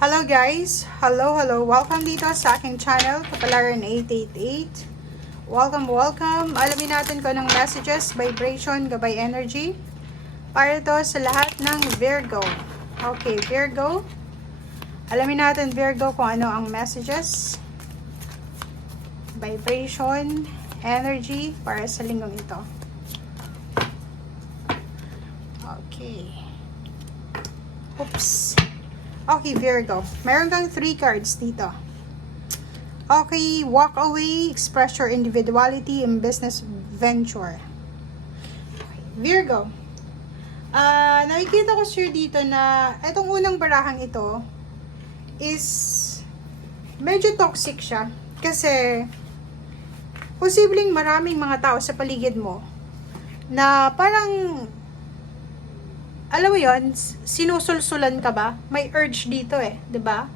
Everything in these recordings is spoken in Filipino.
Hello guys! Hello! Welcome dito sa aking channel, Kapalaran 888. Welcome! Alamin natin kung anong messages, vibration, gabay energy para to sa lahat ng Virgo. Okay, Virgo. Alamin natin Virgo kung ano ang messages, vibration, energy para sa linggong ito. Okay. Oops. Okay, Virgo. Meron kang 3 cards dito. Okay, walk away, express your individuality in business venture. Okay, Virgo. Nakikita ko sir dito na itong unang barahang ito is medyo toxic siya. Kasi posibleng maraming mga tao sa paligid mo na parang alam mo yon, sinusulsulan ka ba? May urge dito eh, 'di ba?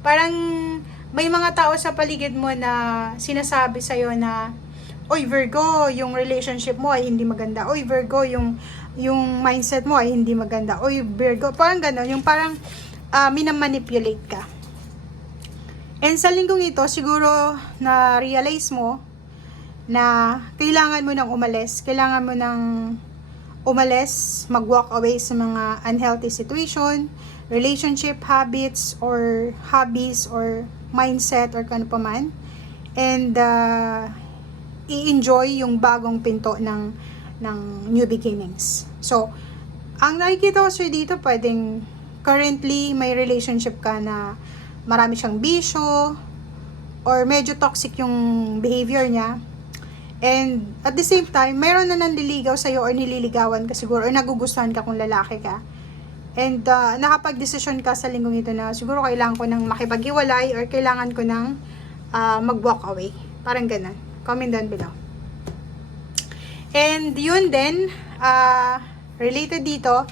Parang may mga tao sa paligid mo na sinasabi sa iyo na, "Oy Virgo, yung relationship mo ay hindi maganda. Oy Virgo, yung mindset mo ay hindi maganda. Oy Virgo," parang gano'n, yung parang minamanipulate ka. And sa linggong ito, siguro na realize mo na kailangan mo nang umalis, mag-walk away sa mga unhealthy situation, relationship, habits, or hobbies, or mindset, or kano pa man. And, i-enjoy yung bagong pinto ng new beginnings. So, ang nakikita ko sir dito, pwedeng currently may relationship ka na marami siyang bisyo, or medyo toxic yung behavior niya. And at the same time, mayroon na nanliligaw sa'yo or nililigawan ka siguro or nagugustuhan ka kung lalaki ka. And nakapag-desisyon ka sa linggong ito na siguro kailangan ko nang makipaghiwalay or kailangan ko nang mag-walk away. Parang ganun. Comment down below. And yun din, related dito,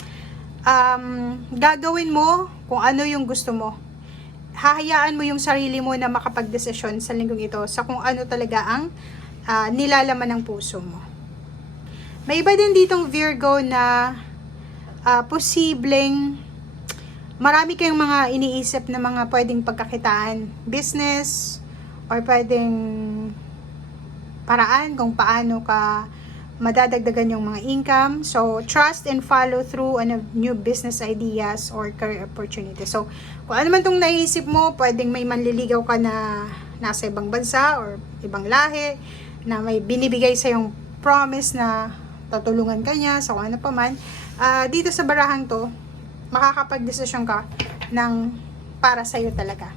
gagawin mo kung ano yung gusto mo. Hahayaan mo yung sarili mo na makapag-desisyon sa linggong ito sa kung ano talaga ang nilalaman ng puso mo. May iba din ditong Virgo na posibleng marami kayong mga iniisip na mga pwedeng pagkakitaan, business, or pwedeng paraan kung paano ka madadagdagan yung mga income. So, trust and follow through on new business ideas or career opportunities. So, kung ano man itong naisip mo, pwedeng may manliligaw ka na nasa ibang bansa or ibang lahi, na may binibigay sa yung promise na tutulungan ka niya sa kung ano pa man. Dito sa barahang to, makakapag-desisyon ka ng para sa'yo talaga.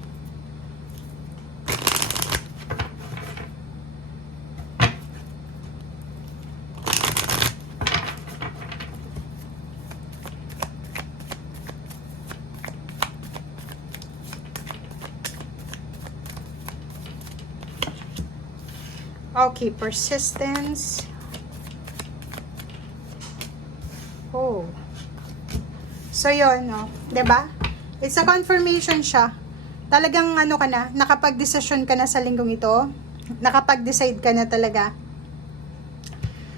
Okay, persistence. Oh. So, yun, no? 'Di ba? It's a confirmation siya. Talagang ano ka na, nakapag-desisyon ka na sa linggong ito. Nakapag-decide ka na talaga.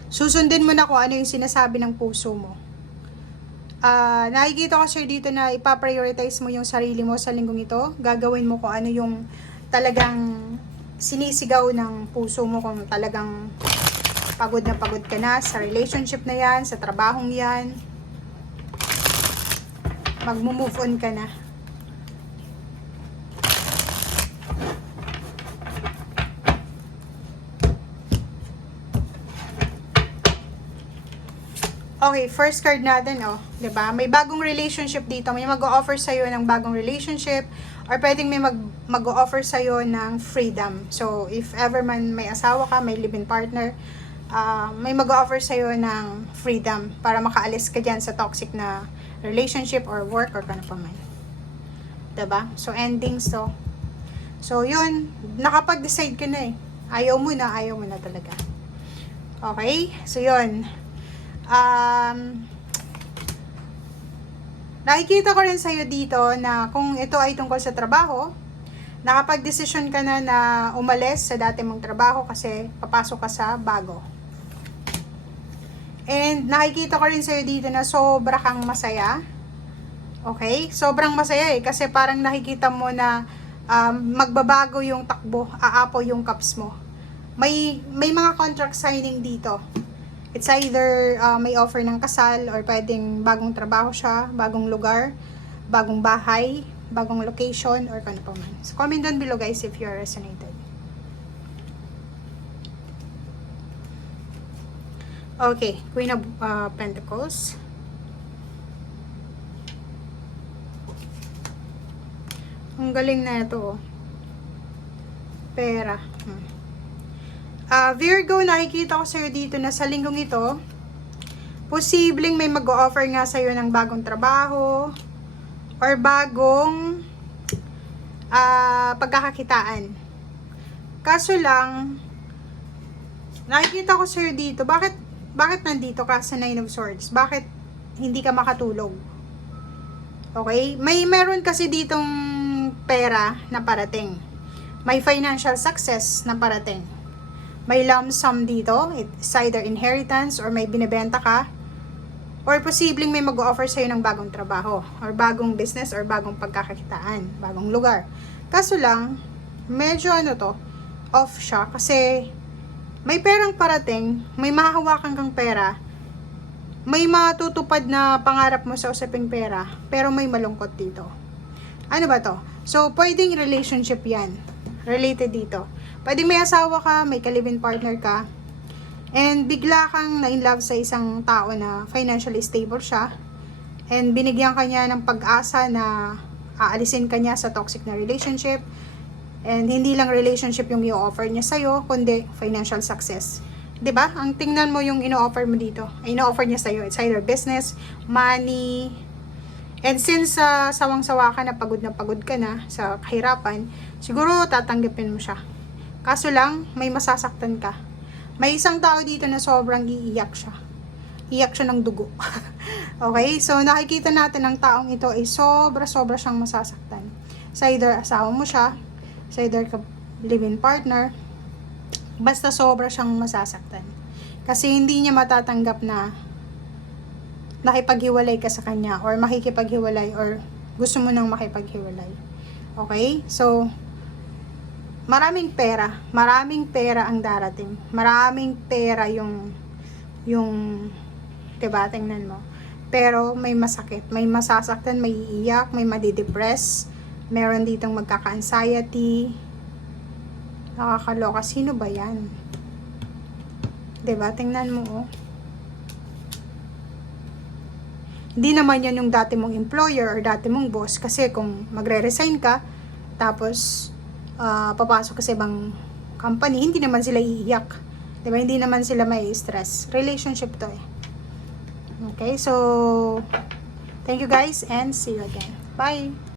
Susundin mo na kung ano yung sinasabi ng puso mo. Nakikita ko sir dito na ipaprioritize mo yung sarili mo sa linggong ito. Gagawin mo kung ano yung talagang sinisigaw ng puso mo, kung talagang pagod ka na sa relationship na yan, sa trabahong yan, mag-move on ka na. Okay, first card natin, 'di ba? May bagong relationship dito, may mag-o-offer sa iyo ng bagong relationship, or pwedeng may mag-o-offer sa iyo ng freedom. So, if ever man may asawa ka, may live-in partner, may mag-o-offer sa iyo ng freedom para makaalis ka diyan sa toxic na relationship or work or kano pa man. 'Di ba? So, endings to. So, yun, nakapag-decide ka na eh. Ayaw mo na talaga. Okay? So, yun. Nakikita ko rin sa'yo dito na kung ito ay tungkol sa trabaho, nakapag-desisyon ka na umalis sa dati mong trabaho kasi papasok ka sa bago. And nakikita ko rin sa'yo dito na sobra kang masaya Okay? Sobrang masaya eh, kasi parang nakikita mo na magbabago yung takbo, aapo yung cups mo. May mga contract signing dito. It's either may offer ng kasal or pwedeng bagong trabaho siya, bagong lugar, bagong bahay, bagong location, or kano pa man. So, comment down below guys if you are resonated. Okay, Queen of Pentacles. Ang galing na ito, oh. Pera. Virgo, nakikita ko sa'yo dito na sa linggong ito, posibleng may mag-o-offer nga sa'yo ng bagong trabaho or bagong pagkakakitaan. Kaso lang, nakikita ko sa'yo dito, bakit nandito ka sa 9 of Swords? Bakit hindi ka makatulog? Okay? Meron kasi ditong pera na parating. May financial success na parating. May lump sum dito, it's either inheritance or may binebenta ka, or posibleng may mag-o-offer sa'yo ng bagong trabaho, or bagong business, or bagong pagkakakitaan, bagong lugar. Kaso lang, medyo off siya, kasi may perang parating, may mahahawakan kang pera, may matutupad na pangarap mo sa usaping pera, pero may malungkot dito. Ano ba to? So, pwedeng relationship yan, related dito. Pwedeng may asawa ka, may ka-live-in partner ka, and bigla kang na-in-love sa isang tao na financially stable siya, and binigyan ka niya ng pag-asa na aalisin ka niya sa toxic na relationship, and hindi lang relationship yung i-offer niya sa'yo, kundi financial success. 'Di ba? Ang tingnan mo yung ino-offer mo dito, ay ino-offer niya sa'yo, it's either business, money, and since sawang-sawa ka na pagod ka na sa kahirapan, siguro tatanggapin mo siya. Kaso lang, may masasaktan ka. May isang tao dito na sobrang iiyak siya. Iyak siya ng dugo. Okay? So, nakikita natin ang taong ito ay sobra-sobra siyang masasaktan. Sa either asawa mo siya, sa either live-in partner, basta sobra siyang masasaktan. Kasi hindi niya matatanggap na nakipaghiwalay ka sa kanya, or makikipaghiwalay, or gusto mo nang makipaghiwalay. Okay? So, maraming pera ang darating. Maraming pera yung diba, tingnan mo. Pero may masakit, may masasaktan, may iiyak, may madidepress, meron ditong magkaka-anxiety. Nakakaloka, sino ba yan? Diba, tingnan mo, oh. Hindi naman yan yung dati mong employer or dati mong boss, kasi kung magre-resign ka, tapos papasok ka sa ibang company, hindi naman sila iiyak. Diba? Hindi naman sila may stress. Relationship to eh. Okay, so thank you guys and see you again. Bye!